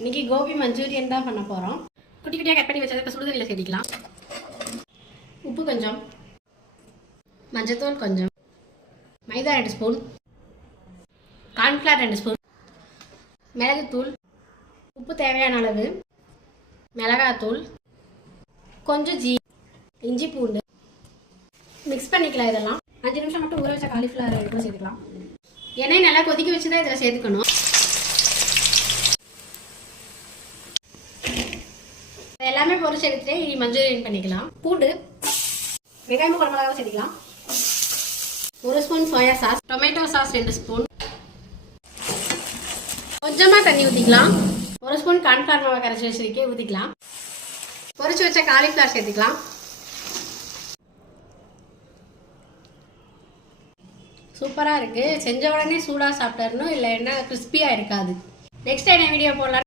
இன்னைக்கு கோபி மஞ்சூரியன் தான் பண்ண போகிறோம். குட்டி குட்டியாக கட் பண்ணி வச்சதை இப்போ சுடுதண்ணியில் சேர்த்திக்கலாம். உப்பு கொஞ்சம், மஞ்சத்தூள் கொஞ்சம், மைதா 2 ஸ்பூன், கார்ன்ஃப்ளவர் 2 ஸ்பூன், மிளகுத்தூள், உப்பு தேவையான அளவு, மிளகாத்தூள், கொஞ்சம் இஞ்சி பூண்டு மிக்ஸ் பண்ணிக்கலாம். இதெல்லாம் 5 நிமிஷம் மட்டும் ஊற வச்ச காலிஃப்ளவர் எடுத்து சேர்த்துக்கலாம். எண்ணெய் நல்லா கொதிக்க வச்சு தான் இதில் சேர்த்துக்கணும். எல்லாமே பொரிச்சு எடுத்துட்டு இனி மஞ்சூரியன் பண்ணிக்கலாம். பூண்டு, வெங்காயமும் குழம்புலாக சேர்த்துக்கலாம். 1 spoon soya sauce, tomato sauce 2 spoon, கொஞ்சமாக தண்ணி ஊற்றிக்கலாம். 1 ஸ்பூன் கார்ன்ஃப்ளவர் மாவை கரைச்சி வச்சிருக்கே ஊற்றிக்கலாம். பொரிச்சு வச்ச காலிஃப்ளவர் சேர்த்துக்கலாம். சூப்பராக இருக்குது. செஞ்ச உடனே சூடாக சாப்பிட்டரணும், இல்லைன்னா கிறிஸ்பியாக இருக்காது. நெக்ஸ்ட் என்ன வீடியோ போடலாம்.